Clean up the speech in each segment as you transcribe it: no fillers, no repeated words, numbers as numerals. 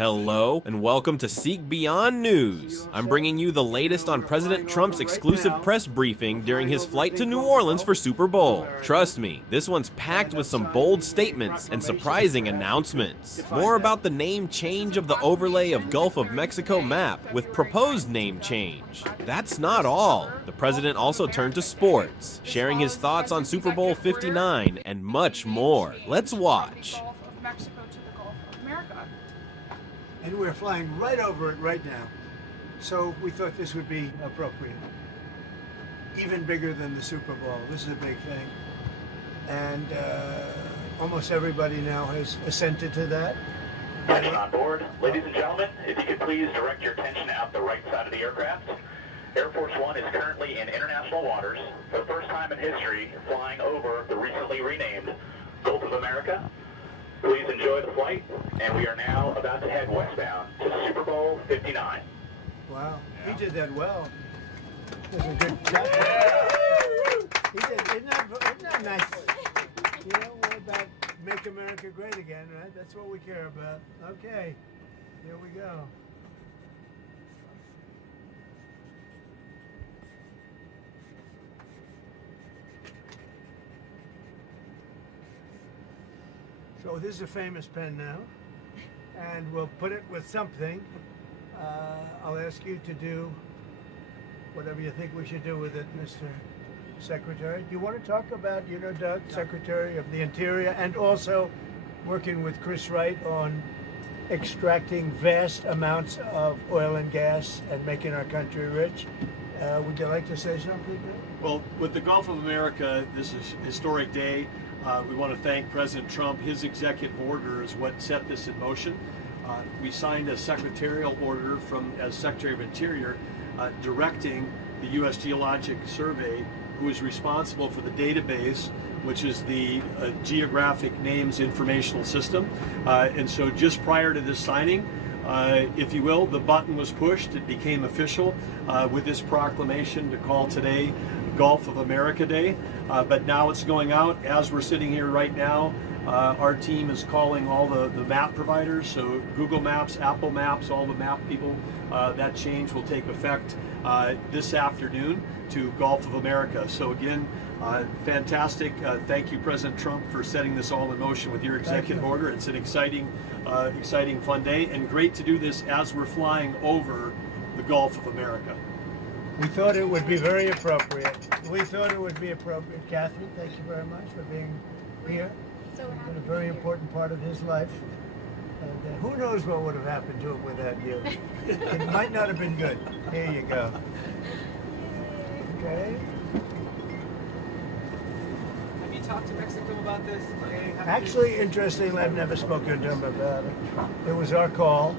Hello, and welcome to SeekBeyond News. I'm bringing you the latest on President Trump's exclusive press briefing during his flight to New Orleans for Super Bowl. Trust me, this one's packed with some bold statements and surprising announcements. More about the name change of the overlay of Gulf of Mexico map with proposed name change. That's not all. The president also turned to sports, sharing his thoughts on Super Bowl 59 and much more. Let's watch. And we're flying right over it right now. So we thought this would be appropriate. Even bigger than the Super Bowl. This is a big thing. And almost everybody now has assented to that. Attention on board. Ladies and gentlemen, if you could please direct your attention out the right side of the aircraft. Air Force One is currently in international waters, for the first time in history, flying over the recently renamed Gulf of America. Please enjoy the flight, and we are now about to head westbound to Super Bowl 59. Wow, he did that well. That's a good job. He did, isn't that nice? You know, we're about make America great again, right? That's what we care about. Okay, here we go. So this is a famous pen now, and we'll put it with something. I'll ask you to do whatever you think we should do with it, Mr. Secretary. Do you want to talk about, Doug, Secretary of the Interior, and also working with Chris Wright on extracting vast amounts of oil and gas and making our country rich? Would you like to say something? Well, with the Gulf of America, this is a historic day. We want to thank President Trump. His executive order is what set this in motion. We signed a secretarial order as Secretary of Interior directing the U.S. Geologic Survey, who is responsible for the database, which is the Geographic Names Informational System. And so just prior to this signing, if you will, the button was pushed. It became official with this proclamation to call today Gulf of America Day. But now it's going out. As we're sitting here right now, our team is calling all the map providers, so Google Maps, Apple Maps, all the map people. That change will take effect this afternoon to Gulf of America. So again, fantastic. Thank you, President Trump, for setting this all in motion with your executive order. It's an exciting, fun day, and great to do this as we're flying over the Gulf of America. We thought it would be very appropriate. Catherine, thank you very much for being here. It's been a very important part of his life. And who knows what would have happened to him without you. It might not have been good. Here you go. Okay. Have you talked to Mexico about this? Actually, interestingly, I've never spoken to him about it. It was our call.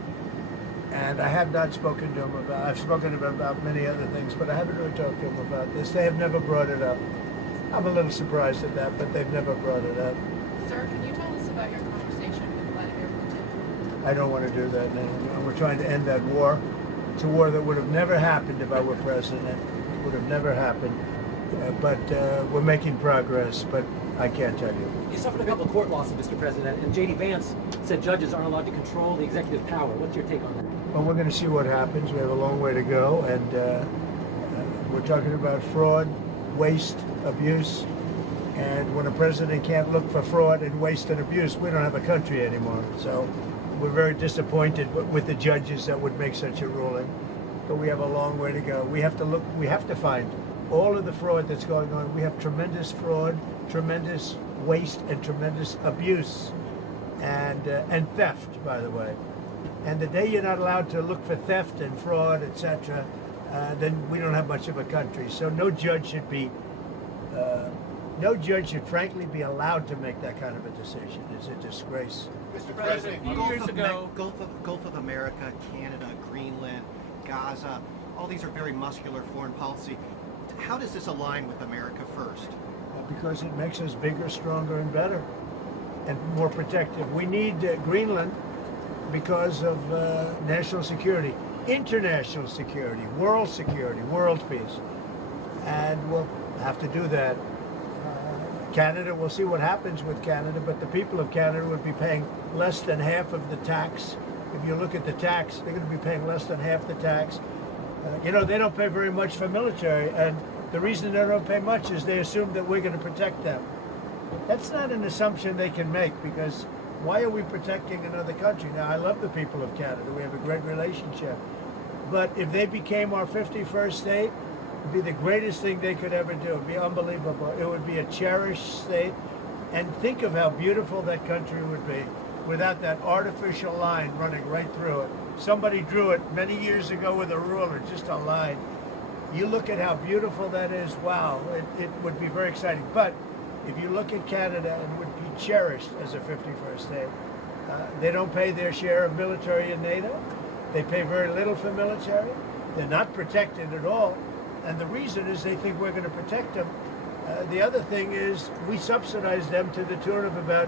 And I have not spoken to him about, I've spoken to him about many other things, but I haven't really talked to him about this. They have never brought it up. I'm a little surprised at that, but they've never brought it up. Sir, can you tell us about your conversation with Vladimir Putin? I don't want to do that now. We're trying to end that war. It's a war that would have never happened if I were president. It would have never happened. But we're making progress, but I can't tell you. You suffered a couple of court losses, Mr. President, and J.D. Vance said judges aren't allowed to control the executive power. What's your take on that? Well, we're going to see what happens. We have a long way to go, and we're talking about fraud, waste, abuse, and when a president can't look for fraud and waste and abuse, we don't have a country anymore. So we're very disappointed with the judges that would make such a ruling, but we have a long way to go. We have to find all of the fraud that's going on. We have tremendous fraud, tremendous waste, and tremendous abuse, and theft, by the way. And the day you're not allowed to look for theft and fraud, etc., then we don't have much of a country. So no judge should frankly be allowed to make that kind of a decision. It's a disgrace. Mr. President, a few years ago, Gulf of America, Canada, Greenland, Gaza, all these are very muscular foreign policy. How does this align with America first? Because it makes us bigger, stronger, and better, and more protective. We need Greenland because of national security, international security, world peace. And we'll have to do that. Canada, we'll see what happens with Canada, but the people of Canada would be paying less than half of the tax If you look at the tax, they're going to be paying less than half the tax. You know, they don't pay very much for military, and the reason they don't pay much is they assume that we're going to protect them. That's not an assumption they can make, because why are we protecting another country? Now, I love the people of Canada. We have a great relationship. But if they became our 51st state, it would be the greatest thing they could ever do. It would be unbelievable. It would be a cherished state. And think of how beautiful that country would be without that artificial line running right through it. Somebody drew it many years ago with a ruler, just a line. You look at how beautiful that is, wow, it would be very exciting. But if you look at Canada, it would be cherished as a 51st state. They don't pay their share of military in NATO. They pay very little for military. They're not protected at all. And the reason is they think we're going to protect them. The other thing is we subsidize them to the tune of about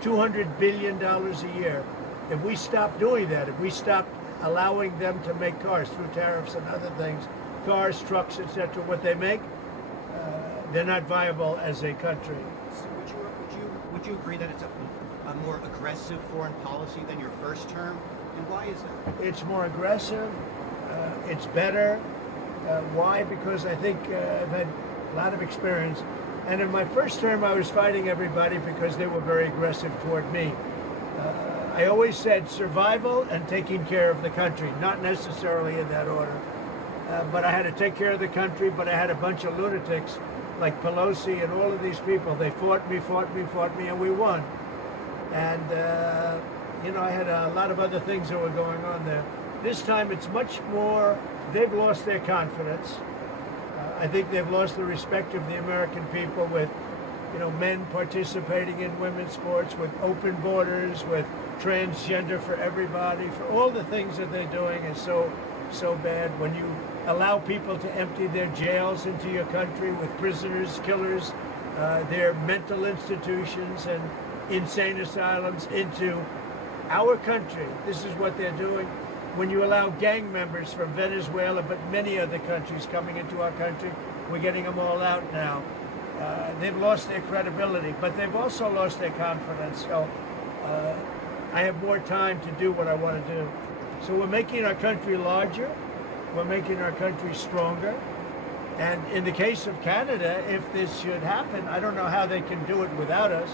$200 billion a year. If we stop doing that, if we stop allowing them to make cars through tariffs and other things, cars, trucks, etc., what they make, they're not viable as a country. So would you agree that it's a more aggressive foreign policy than your first term? And why is that? It's more aggressive. It's better. Why? Because I think I've had a lot of experience. And in my first term, I was fighting everybody because they were very aggressive toward me. I always said survival and taking care of the country, not necessarily in that order. But I had to take care of the country, but I had a bunch of lunatics like Pelosi and all of these people. They fought me, and we won. And, you know, I had a lot of other things that were going on there. This time it's much more, they've lost their confidence. I think they've lost the respect of the American people with, you know, men participating in women's sports, with open borders, with transgender for everybody, for all the things that they're doing is so bad. When you allow people to empty their jails into your country with prisoners, killers, their mental institutions and insane asylums into our country, this is what they're doing. When you allow gang members from Venezuela, but many other countries coming into our country, we're getting them all out now. They've lost their credibility, but they've also lost their confidence. So I have more time to do what I want to do. So we're making our country larger. We're making our country stronger. And in the case of Canada, if this should happen, I don't know how they can do it without us,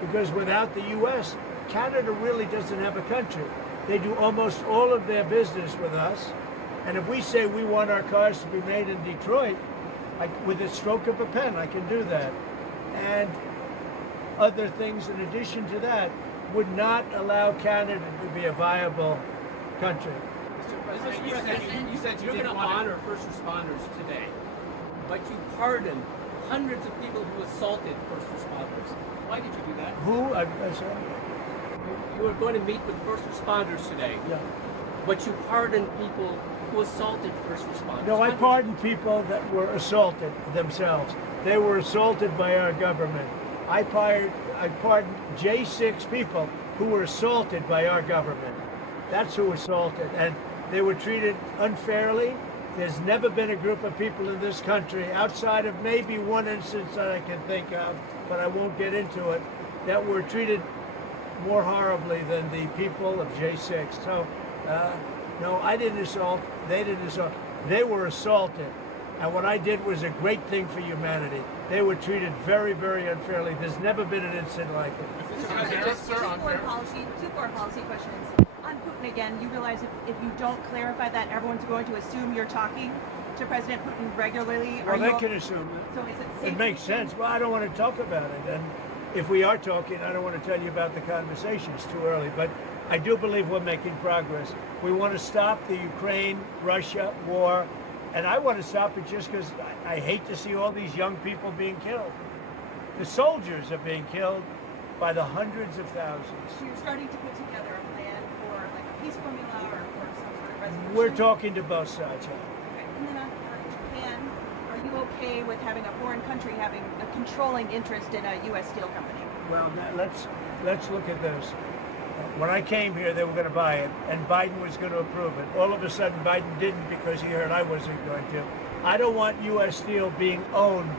because without the U.S., Canada really doesn't have a country. They do almost all of their business with us. And if we say we want our cars to be made in Detroit, with a stroke of a pen, I can do that. And other things in addition to that would not allow Canada to be a viable country. Mr. President, you said you're going to honor first responders today, but you pardoned hundreds of people who assaulted first responders. Why did you do that? Who? I'm sorry. You were going to meet with first responders today, Yeah. but you pardoned people who assaulted first responders. No, I pardoned people that were assaulted themselves. They were assaulted by our government. I pardoned J6 people who were assaulted by our government. That's who assaulted, and they were treated unfairly. There's never been a group of people in this country, outside of maybe one instance that I can think of, but I won't get into it, that were treated more horribly than the people of J6. So, no, I didn't assault. They didn't assault. They were assaulted. And what I did was a great thing for humanity. They were treated very, very unfairly. There's never been an incident like it. Just two foreign policy questions. On Putin again, you realize if you don't clarify that, everyone's going to assume you're talking to President Putin regularly. Well, they can assume it. So is it safe? It makes sense. Well, I don't want to talk about it. And if we are talking, I don't want to tell you about the conversation. It's too early. But I do believe we're making progress. We want to stop the Ukraine-Russia war. And I want to stop it just because I hate to see all these young people being killed. The soldiers are being killed by the hundreds of thousands. So you're starting to put together a plan for like a peace formula or for some sort of resolution? We're talking to both sides. Okay. And then on Japan, are you okay with having a foreign country having a controlling interest in a U.S. steel company? Well, now let's look at this. When I came here, they were going to buy it, and Biden was going to approve it. All of a sudden, Biden didn't because he heard I wasn't going to. I don't want U.S. steel being owned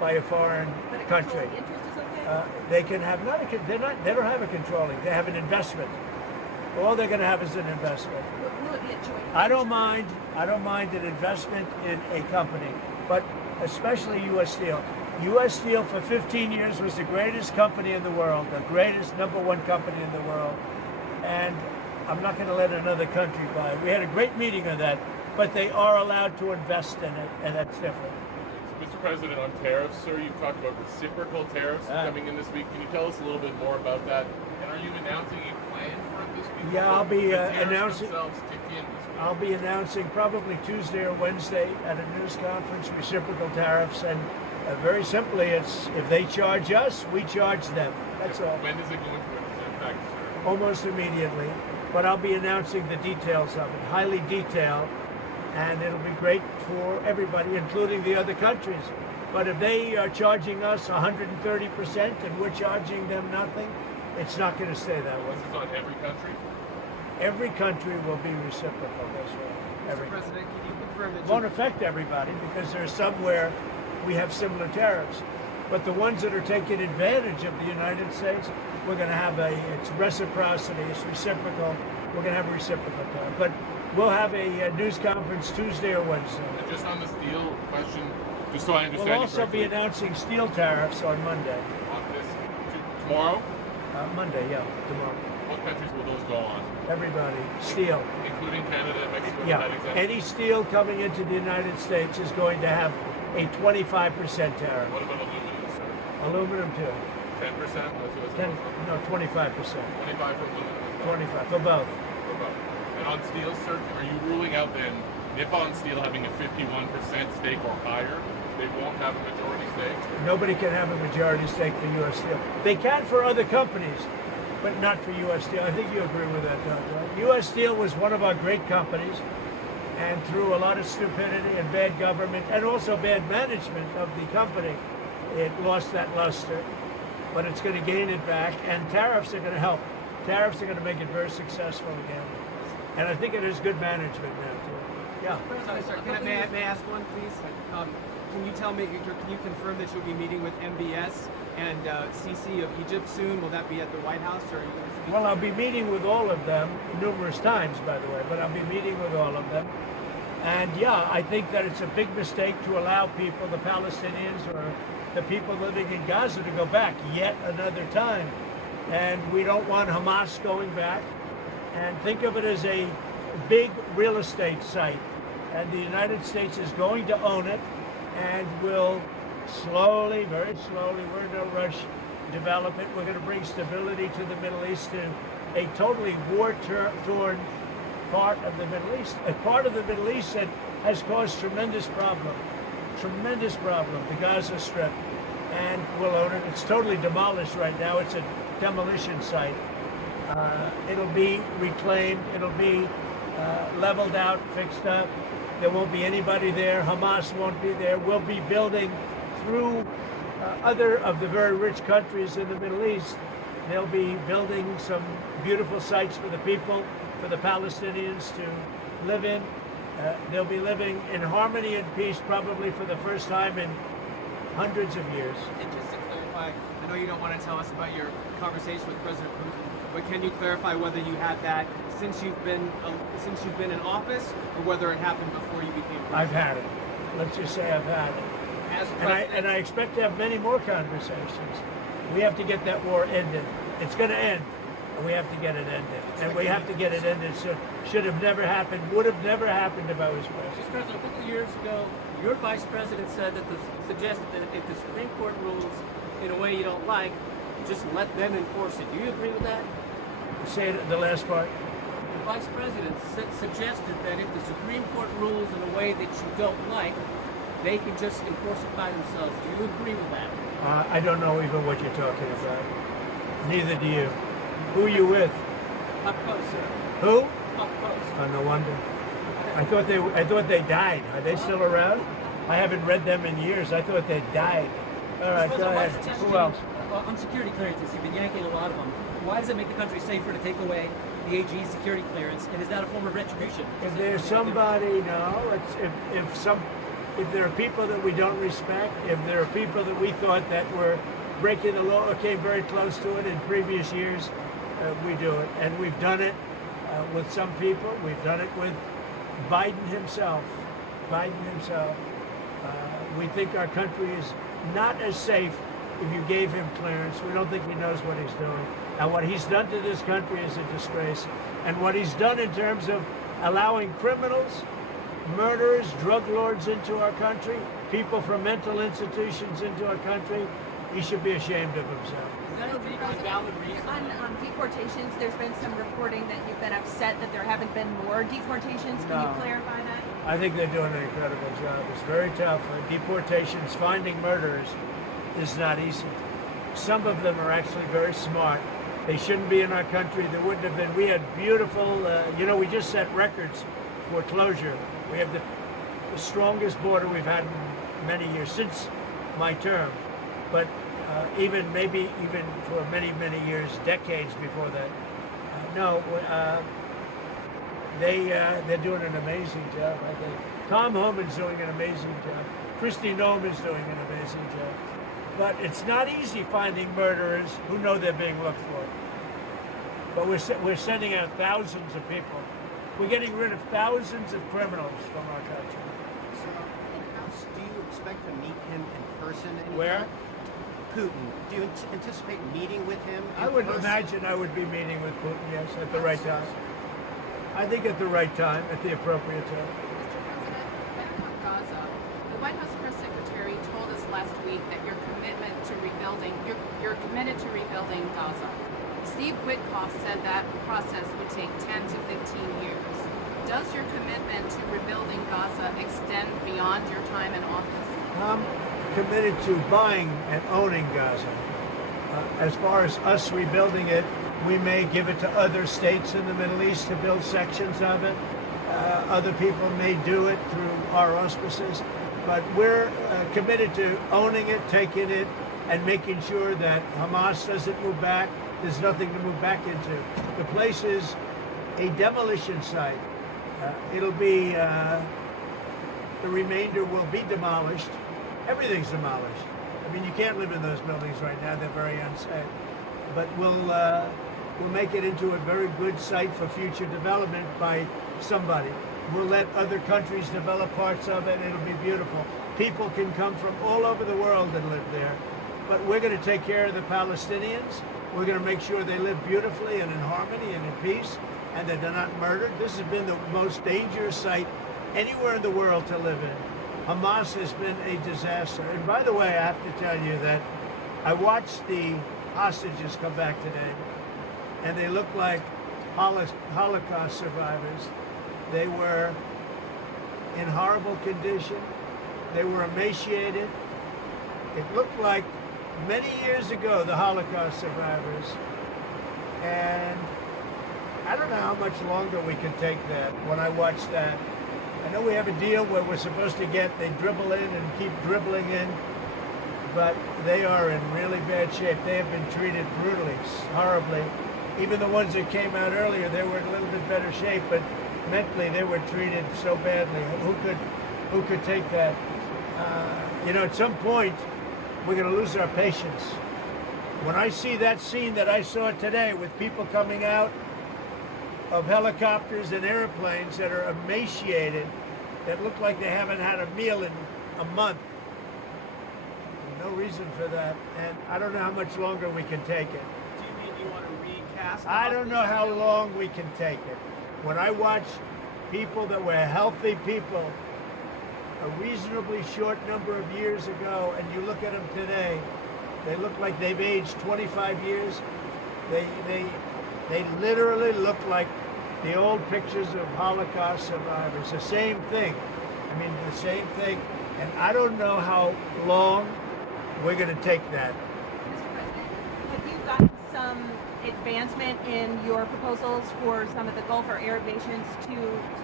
by a foreign But a country. controlling interest is okay? They can have they don't have a controlling. They have an investment. All they're going to have is an investment. Will it be a joint? I don't mind an investment in a company, but especially U.S. Steel. U.S. Steel for 15 years was the greatest company in the world, the greatest #1 company in the world, and I'm not going to let another country buy it. We had a great meeting on that, but they are allowed to invest in it, and that's different. Mr. President, on tariffs, sir, you've talked about reciprocal tariffs coming in this week. Can you tell us a little bit more about that? And are you announcing a plan for it this week? Yeah, I'll be The tariffs announcing. themselves kick in this week. I'll be announcing probably Tuesday or Wednesday at a news conference reciprocal tariffs, and very simply, it's if they charge us, we charge them. That's all. When is it going to impact, sir? Almost immediately, but I'll be announcing the details of it, highly detailed, and it'll be great for everybody, including the other countries. But if they are charging us 130% and we're charging them nothing, it's not going to stay that way. This is on every country? Every country will be reciprocal. That's right. Every. Mr. President, can you confirm that It won't affect everybody because there's somewhere we have similar tariffs. But the ones that are taking advantage of the United States, we're going to have it's reciprocity, it's reciprocal. We're going to have a reciprocal tariff. But we'll have a news conference Tuesday or Wednesday. And just on the steel question, just so I understand We'll you also be correctly, announcing steel tariffs on Monday. on this tomorrow, Monday, yeah, tomorrow. what countries will those go on? Everybody, steel. Including Canada and Mexico? is Yeah, that exempt? any steel coming into the United States is going to have a 25% tariff. What about aluminum, sir? Aluminum too. 10%? That's what it's 10, no, 25%. 25 for aluminum as well? 25 for both. For both. And on steel, sir, are you ruling out then Nippon Steel having a 51% stake or higher? They won't have a majority stake? Nobody can have a majority stake for U.S. Steel. They can for other companies, but not for U.S. Steel. I think you agree with that, don't you? U.S. Steel was one of our great companies, and through a lot of stupidity and bad government and also bad management of the company, it lost that luster. But it's going to gain it back, and tariffs are going to help. Tariffs are going to make it very successful again. And I think it is good management now, too. Yeah. Sir, may I ask one, please? Can you tell me, can you confirm that you'll be meeting with MBS and Sisi of Egypt soon? Will that be at the White House, or are you going to speak? Well, I'll be meeting with all of them numerous times, by the way, but I'll be meeting with all of them. And yeah, I think that it's a big mistake to allow people, the Palestinians or the people living in Gaza, to go back yet another time. And we don't want Hamas going back. And think of it as a big real estate site. And the United States is going to own it and will slowly, very slowly, we're in no rush, develop it. We're going to bring stability to the Middle East, to a totally war-torn part of the Middle East, a part of the Middle East that has caused tremendous problem, the Gaza Strip, and we'll own it. It's totally demolished right now. It's a demolition site. It'll be reclaimed. It'll be leveled out, fixed up. There won't be anybody there. Hamas won't be there. We'll be building through other of the very rich countries in the Middle East. They'll be building some beautiful sites for the people, for the Palestinians to live in. They'll be living in harmony and peace probably for the first time in hundreds of years. And just to clarify, I know you don't want to tell us about your conversation with President Putin, but can you clarify whether you had that since you've been in office, or whether it happened before you became president? I've had it. Let's just say I've had it. As And I expect to have many more conversations. We have to get that war ended. It's going to end, and we have to get it ended. And we have to get it ended. So should have never happened, would have never happened if I was president. Mr. President, a couple of years ago, your vice president suggested that if the Supreme Court rules in a way you don't like, just let them enforce it. Do you agree with that? Say it, the last part. The vice president suggested that if the Supreme Court rules in a way that you don't like, they can just enforce it by themselves. Do you agree with that? I don't know even what you're talking about. Neither do you. Who are you with? Up close, sir. Who? Up close. Oh, no wonder. I thought they died. Are they still around? I haven't read them in years. I thought they died. All right, go ahead. Who else? On security clearances, you've been yanking a lot of them. Why does it make the country safer to take away the AG's security clearance? And is that a form of retribution? If there's somebody, no. If there are people that we don't respect, if there are people that we thought that were breaking the law or came very close to it in previous years, we do it. And we've done it with some people. We've done it with Biden himself. We think our country is not as safe if you gave him clearance. We don't think he knows what he's doing. And what he's done to this country is a disgrace. And what he's done in terms of allowing criminals, murderers, drug lords into our country, people from mental institutions into our country, he should be ashamed of himself. On deportations, there's been some reporting that you've been upset that there haven't been more deportations. Can you clarify that? I think they're doing an incredible job. It's very tough. Deportations, finding murderers is not easy. Some of them are actually very smart. They shouldn't be in our country. There wouldn't have been. We had beautiful, we just set records for closure. We have the strongest border we've had in many years, since my term. But even for many, many years, decades before that. They're doing an amazing job, I think. Tom Homan's doing an amazing job. Kristi Noem is doing an amazing job. But it's not easy finding murderers who know they're being looked for. But we're sending out thousands of people. We're getting rid of thousands of criminals from our country. So, in-house, do you expect to meet him in person anytime? Where? Putin. Do you anticipate meeting with him in I would person? imagine I would be meeting with Putin, yes, at the right time. I think at the right time, at the appropriate time. Mr. President, back on Gaza, the White House press secretary told us last week that you're committed to rebuilding Gaza. Steve Witkoff said that process would take 10 to 15 years. Does your commitment to rebuilding Gaza extend beyond your time in office? I'm committed to buying and owning Gaza. As far as us rebuilding it, we may give it to other states in the Middle East to build sections of it. Other people may do it through our auspices. But we're committed to owning it, taking it, and making sure that Hamas doesn't move back. There's nothing to move back into. The place is a demolition site. It'll be, the remainder will be demolished. Everything's demolished. I mean, you can't live in those buildings right now. They're very unsafe. But we'll make it into a very good site for future development by somebody. We'll let other countries develop parts of it. It'll be beautiful. People can come from all over the world and live there. But we're going to take care of the Palestinians. We're going to make sure they live beautifully and in harmony and in peace, and that they're not murdered. This has been the most dangerous site anywhere in the world to live in. Hamas has been a disaster. And by the way, I have to tell you that I watched the hostages come back today, and they look like Holocaust survivors. They were in horrible condition. They were emaciated. It looked like many years ago, the Holocaust survivors. And I don't know how much longer we can take that. When I watch that, I know we have a deal where we're supposed to they dribble in and keep dribbling in, but they are in really bad shape. They have been treated brutally, horribly. Even the ones that came out earlier, they were in a little bit better shape, but mentally they were treated so badly. Who could take that? At some point, we're going to lose our patience. When I see that scene that I saw today with people coming out of helicopters and airplanes that are emaciated, that look like they haven't had a meal in a month, no reason for that. And I don't know how much longer we can take it. Do you mean you want to recast? I don't know how long we can take it. When I watch people that were healthy people a reasonably short number of years ago, and you look at them today, they look like they've aged 25 years. They literally look like the old pictures of Holocaust survivors. The same thing. I mean, the same thing. And I don't know how long we're going to take that. Mr. President, have you gotten some advancement in your proposals for some of the Gulf or Arab nations to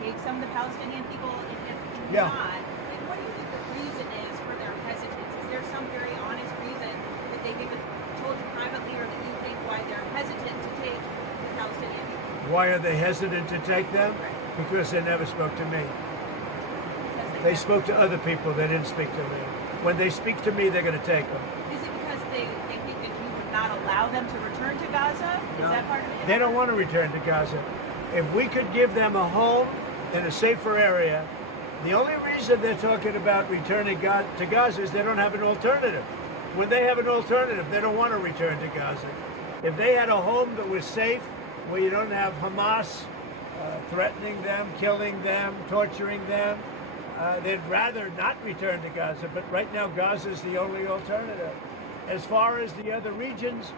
take some of the Palestinian people? And if Yeah. not, what do you think the reason is for their hesitance? Is there some very honest reason that they haven't told you privately, or that you think why they're hesitant to take the Palestinian people? Why are they hesitant to take them? Because they never spoke to me. They spoke to other people. They didn't speak to me. When they speak to me, they're going to take them. Is it because they think that you would not allow them to return to Gaza? Is that part of it? They don't want to return to Gaza. If we could give them a home in a safer area, the only reason they're talking about returning to Gaza is they don't have an alternative. When they have an alternative, they don't want to return to Gaza. If they had a home that was safe, where you don't have Hamas threatening them, killing them, torturing them, they'd rather not return to Gaza. But right now, Gaza is the only alternative. As far as the other regions,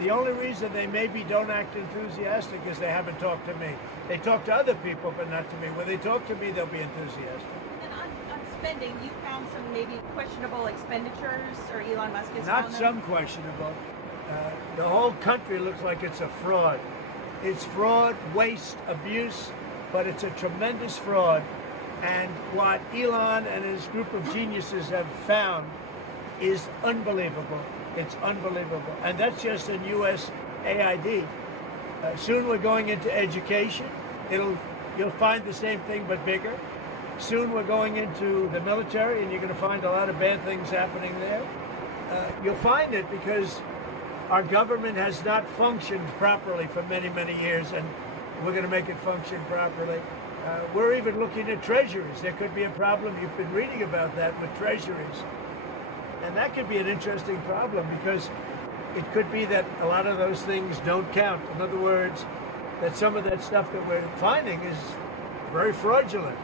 the only reason they maybe don't act enthusiastic is they haven't talked to me. They talk to other people, but not to me. When they talk to me, they'll be enthusiastic. And on spending, you found some maybe questionable expenditures, or Elon Musk has Not found them? some questionable. The whole country looks like it's a fraud. It's fraud, waste, abuse, but it's a tremendous fraud. And what Elon and his group of geniuses have found is unbelievable. It's unbelievable. And that's just in USAID. Soon we're going into education. You'll find the same thing but bigger. Soon we're going into the military, and you're going to find a lot of bad things happening there. You'll find it because our government has not functioned properly for many, many years, and we're going to make it function properly. We're even looking at treasuries. There could be a problem. You've been reading about that with treasuries. And that could be an interesting problem because it could be that a lot of those things don't count. In other words, that some of that stuff that we're finding is very fraudulent.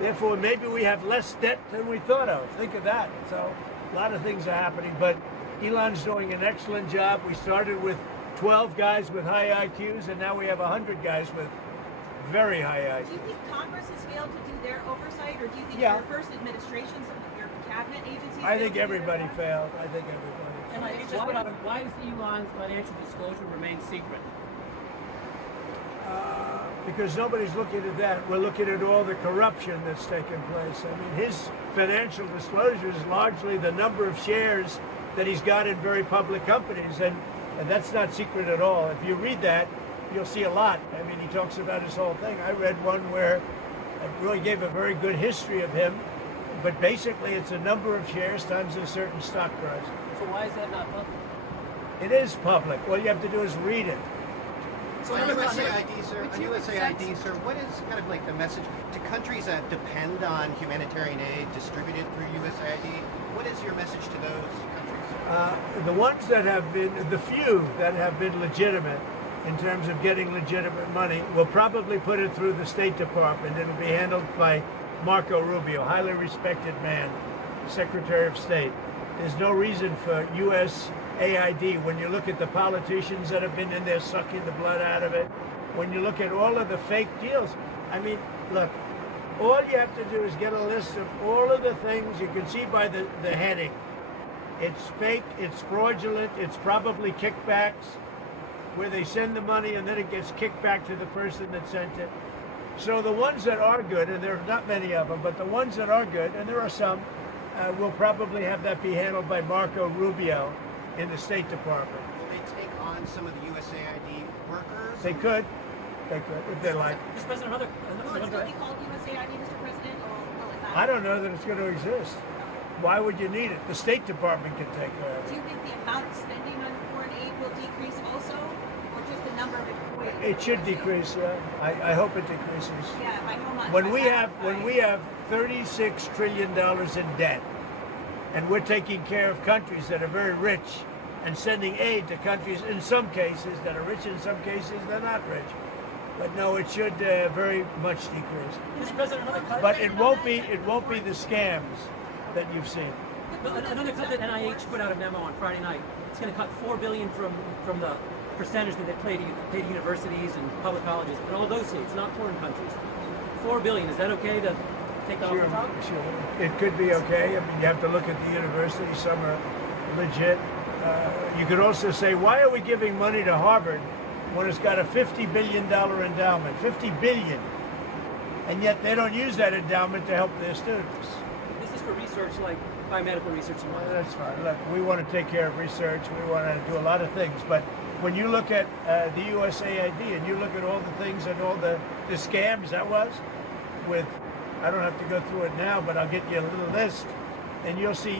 Therefore, maybe we have less debt than we thought of. Think of that. So a lot of things are happening, but Elon's doing an excellent job. We started with 12 guys with high IQs, and now we have 100 guys with very high IQs. Do you think Congress has failed to do their oversight, or do you think Yeah. your first administration, some of your cabinet agencies? I think failed to do everybody their job? failed. I think everybody failed. And why does Elon's financial disclosure remain secret? Because nobody's looking at that. We're looking at all the corruption that's taken place. I mean, his financial disclosure is largely the number of shares that he's got in very public companies, and that's not secret at all. If you read that, you'll see a lot. I mean, he talks about his whole thing. I read one where it really gave a very good history of him, but basically it's a number of shares times a certain stock price. So why is that not public? It is public. All you have to do is read it. So on USAID, sir, what is kind of like the message to countries that depend on humanitarian aid distributed through USAID? What is your message to those countries? The ones that have been, the few that have been legitimate in terms of getting legitimate money, will probably put it through the State Department. It'll be handled by Marco Rubio, highly respected man, Secretary of State. There's no reason for USAID, when you look at the politicians that have been in there sucking the blood out of it, when you look at all of the fake deals, I mean, look, all you have to do is get a list of all of the things you can see by the heading. It's fake, it's fraudulent, it's probably kickbacks, where they send the money and then it gets kicked back to the person that sent it. So the ones that are good, and there are not many of them, but the ones that are good, and there are some, will probably have that be handled by Marco Rubio in the State Department. Will they take on some of the USAID workers? They could, if they like. Mr. President, another Will it still be called USAID, Mr. President, or will it not? I don't know that it's going to exist. Why would you need it? The State Department can take care of Do it. you think the amount of spending on foreign aid will decrease also, or just the number of employees? It should decrease, yeah. I hope it decreases. Yeah, by how much? When By we half, have $36 trillion in debt, and we're taking care of countries that are very rich and sending aid to countries in some cases that are rich, in some cases they're not rich. But no, it should very much decrease. Mr. President, But it won't be the scams that you've seen. another cut that NIH put out a memo on Friday night. It's going to cut $4 billion from the percentage that they pay to universities and public colleges in all those states, not foreign countries. $4 billion. Is that okay to take that off the top? Sure. It could be okay. I mean, you have to look at the universities. Some are legit. You could also say, why are we giving money to Harvard when it's got a $50 billion endowment? $50 billion. And yet they don't use that endowment to help their students. This is for research like biomedical research and Well, that's fine. Look, we want to take care of research. We want to do a lot of things. But when you look at the USAID and you look at all the things and all the scams that was with, I don't have to go through it now, but I'll get you a little list, and you'll see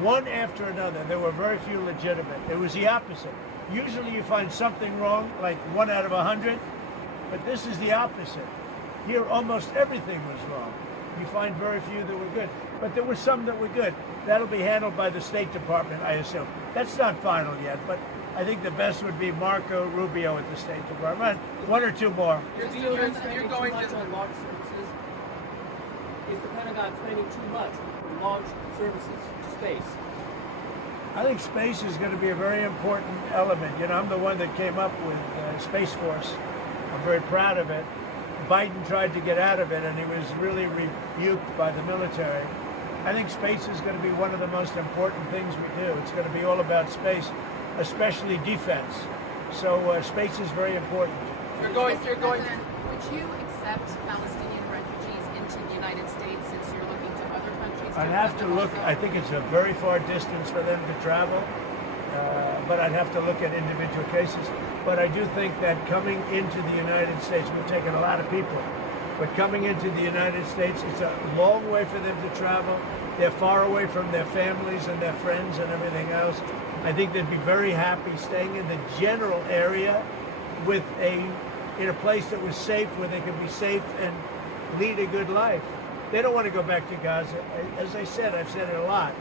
one after another. There were very few legitimate. It was the opposite. Usually you find something wrong, like 1 out of 100, But this is the opposite. Here, almost everything was wrong. You find very few that were good, but there were some that were good. That'll be handled by the State Department, I assume. That's not final yet, but I think the best would be Marco Rubio at the State Department. One or two more. You're going to launch services. Is the Pentagon spending too much on launch services to space? I think space is going to be a very important element. You know, I'm the one that came up with Space Force. I'm very proud of it. Biden tried to get out of it, and he was really rebuked by the military. I think space is going to be one of the most important things we do. It's going to be all about space, especially defense. So space is very important. Would you accept Palestinian refugees into the United States since you're looking to other countries? I'd have to look. I think it's a very far distance for them to travel, but I'd have to look at individual cases. But I do think that coming into the United States, we've taken a lot of people, but coming into the United States, it's a long way for them to travel. They're far away from their families and their friends and everything else. I think they'd be very happy staying in the general area with in a place that was safe, where they could be safe and lead a good life. They don't want to go back to Gaza. As I said, I've said it a lot.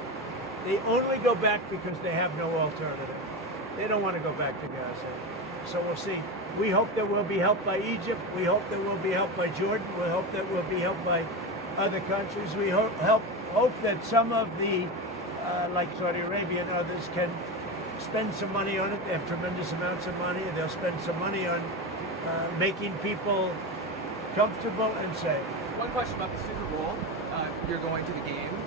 They only go back because they have no alternative. They don't want to go back to Gaza. So we'll see. We hope that we'll be helped by Egypt. We hope that we'll be helped by Jordan. We hope that we'll be helped by other countries. We hope that some of the, like Saudi Arabia and others, can spend some money on it. They have tremendous amounts of money. They'll spend some money on making people comfortable and safe. One question about the Super Bowl. You're going to the game.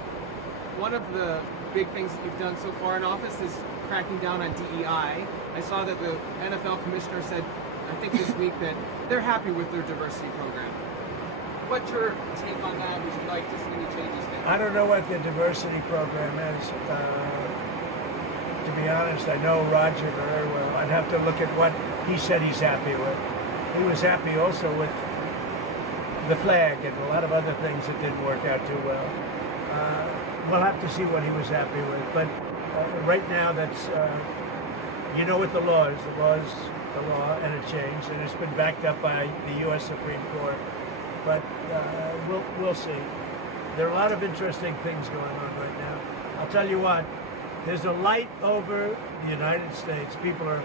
One of the big things that you've done so far in office is cracking down on DEI. I saw that the NFL commissioner said, I think this week, that they're happy with their diversity program. What's your take on that? Would you like to see any changes there? I don't know what the diversity program is. To be honest, I know Roger very well. I'd have to look at what he said he's happy with. He was happy also with the flag and a lot of other things that didn't work out too well. We'll have to see what he was happy with. But right now, that's, you know what the law is. The law is the law, and it changed, and it's been backed up by the U.S. Supreme Court. But we'll see. There are a lot of interesting things going on right now. I'll tell you what, there's a light over the United States. People are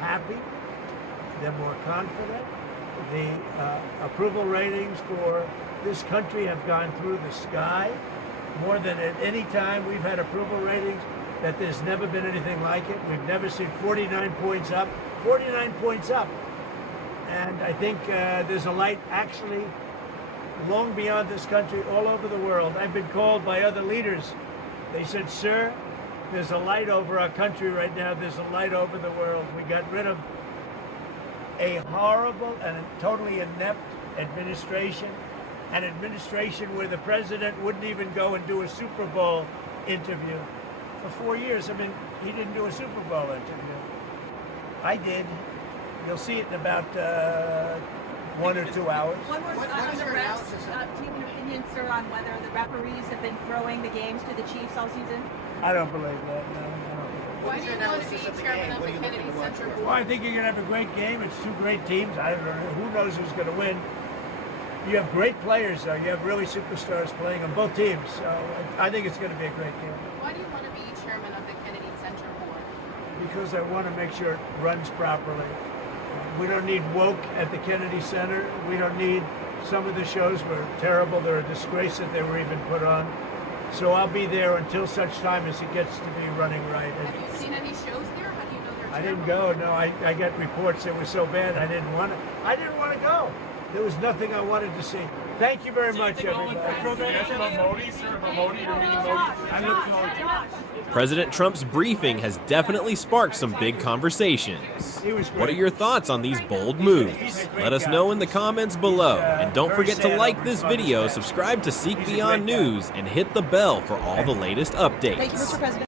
happy. They're more confident. The approval ratings for this country have gone through the sky. More than at any time we've had approval ratings that there's never been anything like it. We've never seen 49 points up. 49 points up. And I think there's a light actually long beyond this country, all over the world. I've been called by other leaders. They said, sir, there's a light over our country right now. There's a light over the world. We got rid of a horrible and totally inept administration, an administration where the president wouldn't even go and do a Super Bowl interview for 4 years. I mean, he didn't do a Super Bowl interview. I did. You'll see it in about 1 or 2 hours. One more on the refs. Do you have an opinion, sir, on whether the referees have been throwing the games to the Chiefs all season? I don't believe that, no. I don't. Why do you want to be chairman of the Kennedy Center Board? Well, I think you're going to have a great game. It's two great teams. I don't know. Who knows who's going to win? You have great players, though. You have really superstars playing on both teams. So I think it's going to be a great game. Why do you want to be chairman of the Kennedy Center Board? Because I want to make sure it runs properly. We don't need woke at the Kennedy Center. We don't need, some of the shows were terrible. They're a disgrace that they were even put on. So I'll be there until such time as it gets to be running right. Have you seen any shows there? How do you know they're terrible? I didn't go. No, I got reports that were so bad I didn't want to go. There was nothing I wanted to see. Thank you very much, everybody. President Trump's briefing has definitely sparked some big conversations. What are your thoughts on these bold moves? Let us know in the comments below. And don't forget to like this video, subscribe to SeekBeyond News, and hit the bell for all the latest updates. Thank you, Mr. President.